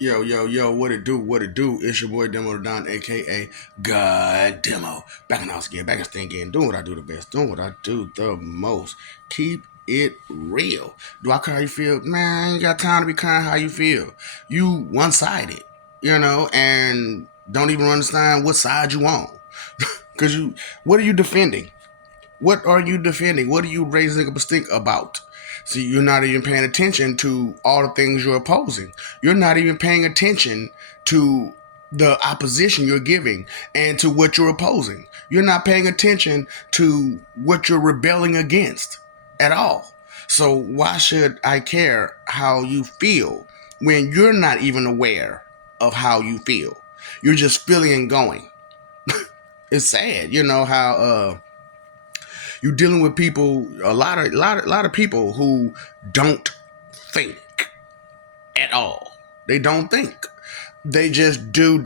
Yo, yo, yo, what it do? What it do? It's your boy Demo Don, aka God Demo. Back in the house again, back in the thing again, doing what I do the best, doing what I do the most. Keep it real. Do I care how you feel? Man, I ain't got time to be caring how you feel. You one sided, and don't even understand what side you on. Cause what are you defending? What are you defending? What are you raising a stink about? See, you're not even paying attention to all the things you're opposing. You're not even paying attention to the opposition you're giving and to what you're opposing. You're not paying attention to what you're rebelling against at all. So why should I care how you feel when you're not even aware of how you feel? You're just feeling and going. It's sad, how you're dealing with people, a lot of people who don't think at all. They don't think. They just do,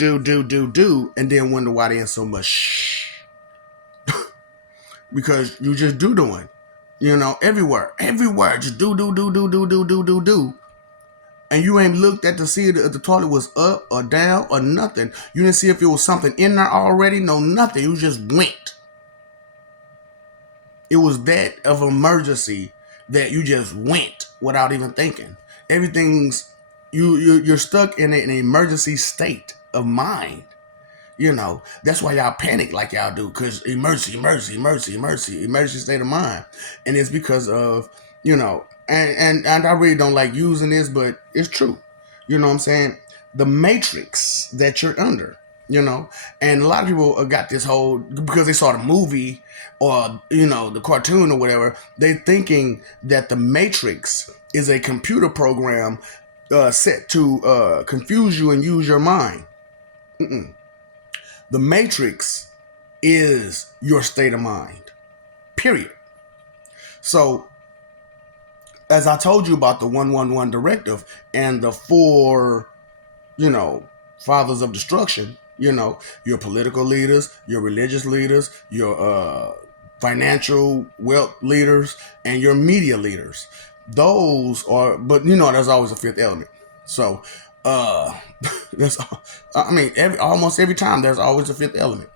and then wonder why they in so much because you just doing. Everywhere, just do. And you ain't looked at to see if the toilet was up or down or nothing. You didn't see if it was something in there already. No, nothing. You just went. It was that of emergency that you just went without even thinking. Everything's you're stuck in an emergency state of mind. That's why y'all panic like y'all do, because emergency state of mind. And it's because of, and I really don't like using this, but it's true. You know what I'm saying? The matrix that you're under, and a lot of people got this whole, because they saw the movie or, the cartoon or whatever, they thinking that the matrix is a computer program set to confuse you and use your mind. Mm-mm. The matrix is your state of mind, period. So, as I told you about the 111 directive and the four, fathers of destruction, your political leaders, your religious leaders, your financial wealth leaders, and your media leaders. Those are, but there's always a fifth element. So, uh, there's, almost every time there's always a fifth element.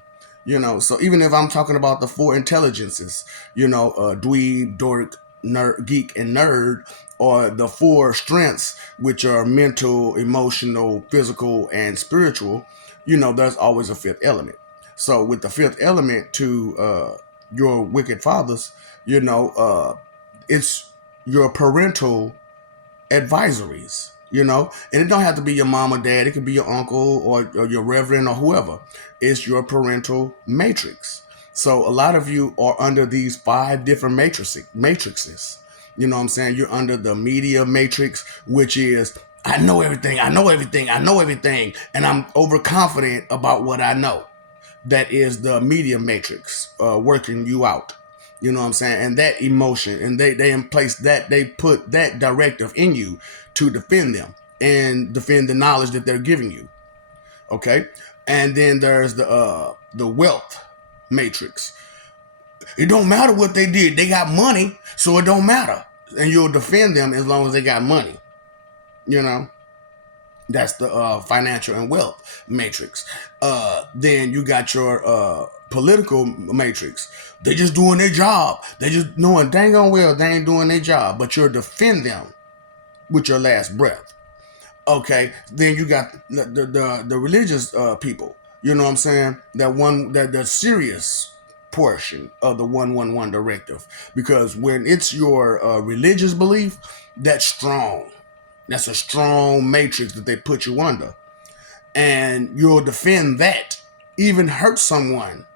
So even if I'm talking about the four intelligences, dweeb, dork, nerd, geek, and nerd, or the four strengths, which are mental, emotional, physical, and spiritual, there's always a fifth element. So with the fifth element to your wicked fathers, it's your parental advisories, and it don't have to be your mom or dad. It could be your uncle or your reverend or whoever. It's your parental matrix. So a lot of you are under these five different matrices. You know what I'm saying? You're under the media matrix, which is I know everything, and I'm overconfident about what I know. That is the media matrix working you out. You know what I'm saying? And that emotion, and they in place that they put that directive in you to defend them and defend the knowledge that they're giving you. Okay, and then there's the wealth matrix. It don't matter what they did; they got money, so it don't matter, and you'll defend them as long as they got money. You know. That's the financial and wealth matrix. Then you got your political matrix. They just doing their job. They just knowing dang on well they ain't doing their job, but you'll defend them with your last breath. Okay. Then you got the religious people. You know what I'm saying? That the serious portion of the 111 directive, because when it's your religious belief, that's strong. That's a strong matrix that they put you under. And you'll defend that, even hurt someone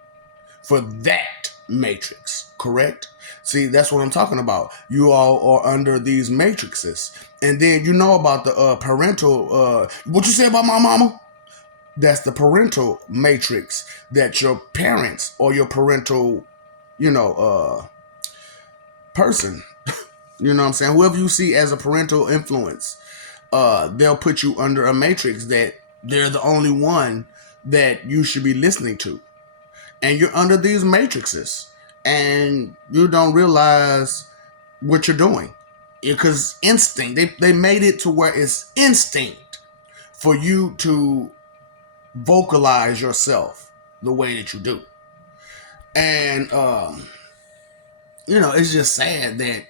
for that matrix, correct? See, that's what I'm talking about. You all are under these matrices. And then you know about the parental, what you say about my mama? That's the parental matrix that your parents or your parental, person, you know what I'm saying? Whoever you see as a parental influence, they'll put you under a matrix that they're the only one that you should be listening to. And you're under these matrices and you don't realize what you're doing. Because instinct, they made it to where it's instinct for you to vocalize yourself the way that you do. And it's just sad that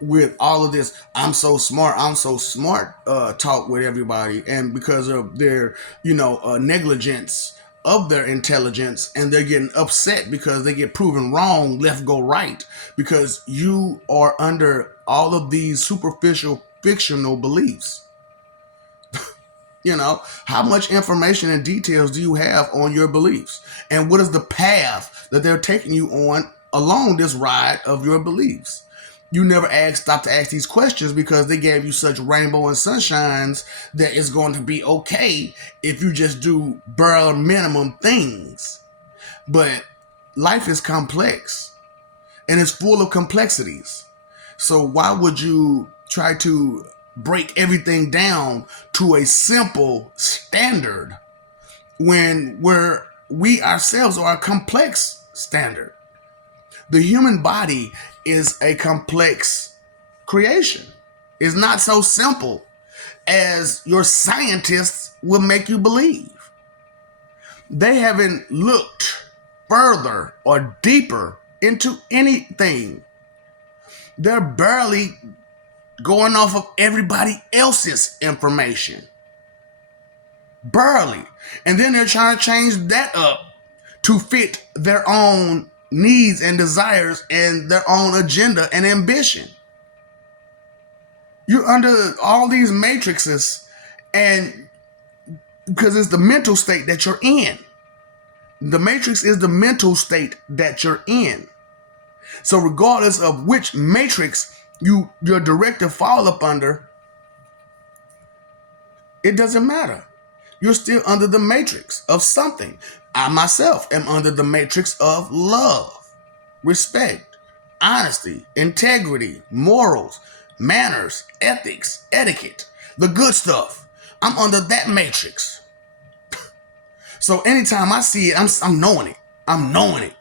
with all of this I'm so smart talk with everybody, and because of their negligence of their intelligence, and they're getting upset because they get proven wrong left go right, because you are under all of these superficial fictional beliefs. How much information and details do you have on your beliefs? And what is the path that they're taking you on along this ride of your beliefs? You never stop to ask these questions because they gave you such rainbow and sunshines that it's going to be okay if you just do bare minimum things. But life is complex and it's full of complexities. So why would you try to break everything down to a simple standard when we ourselves are a complex standard? The human body is a complex creation. It's not so simple as your scientists will make you believe. They haven't looked further or deeper into anything. They're barely going off of everybody else's information. Barely. And then they're trying to change that up to fit their own needs and desires and their own agenda and ambition. You're under all these matrices, and because it's the mental state that you're in. The matrix is the mental state that you're in. So regardless of which matrix your directive fall up under, it doesn't matter. You're still under the matrix of something. I myself am under the matrix of love, respect, honesty, integrity, morals, manners, ethics, etiquette, the good stuff. I'm under that matrix. So anytime I see it, I'm knowing it. I'm knowing it.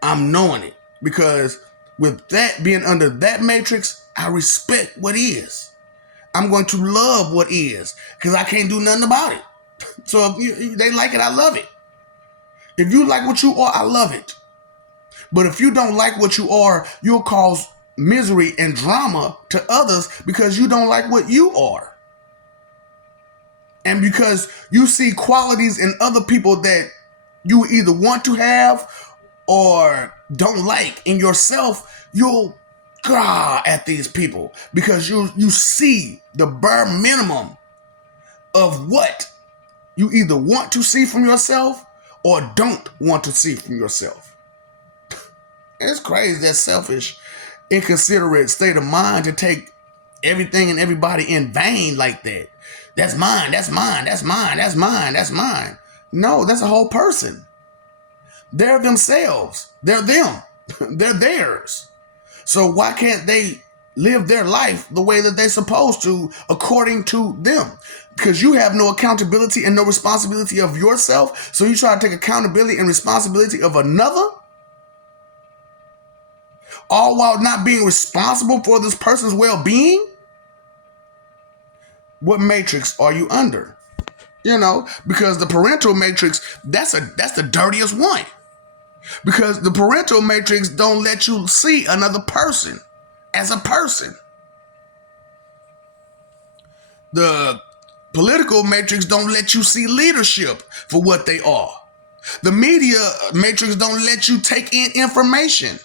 I'm knowing it. Because with that being under that matrix, I respect what is. I'm going to love what is, because I can't do nothing about it. So if they like it, I love it. If you like what you are, I love it. But if you don't like what you are, you'll cause misery and drama to others because you don't like what you are. And because you see qualities in other people that you either want to have or don't like in yourself, you'll at these people because you see the bare minimum of what you either want to see from yourself or don't want to see from yourself. It's crazy, that selfish, inconsiderate state of mind to take everything and everybody in vain like that. That's mine, that's mine, that's mine, that's mine, that's mine. No, that's a whole person. They're themselves. They're them. They're theirs. So why can't they live their life the way that they're supposed to according to them? Because you have no accountability and no responsibility of yourself. So you try to take accountability and responsibility of another, all while not being responsible for this person's well-being? What matrix are you under? Because the parental matrix, that's the dirtiest one. Because the parental matrix don't let you see another person as a person. The political matrix don't let you see leadership for what they are. The media matrix don't let you take in information.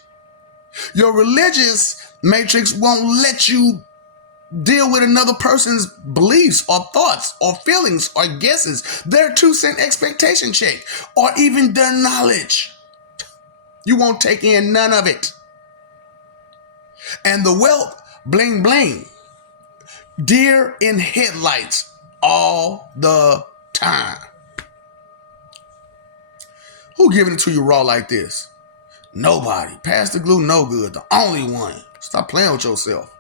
Your religious matrix won't let you deal with another person's beliefs or thoughts or feelings or guesses, their 2-cent expectation check, or even their knowledge. You won't take in none of it. And the wealth, bling bling, deer in headlights all the time. Who giving it to you raw like this? Nobody. Pass the glue, no good. The only one. Stop playing with yourself.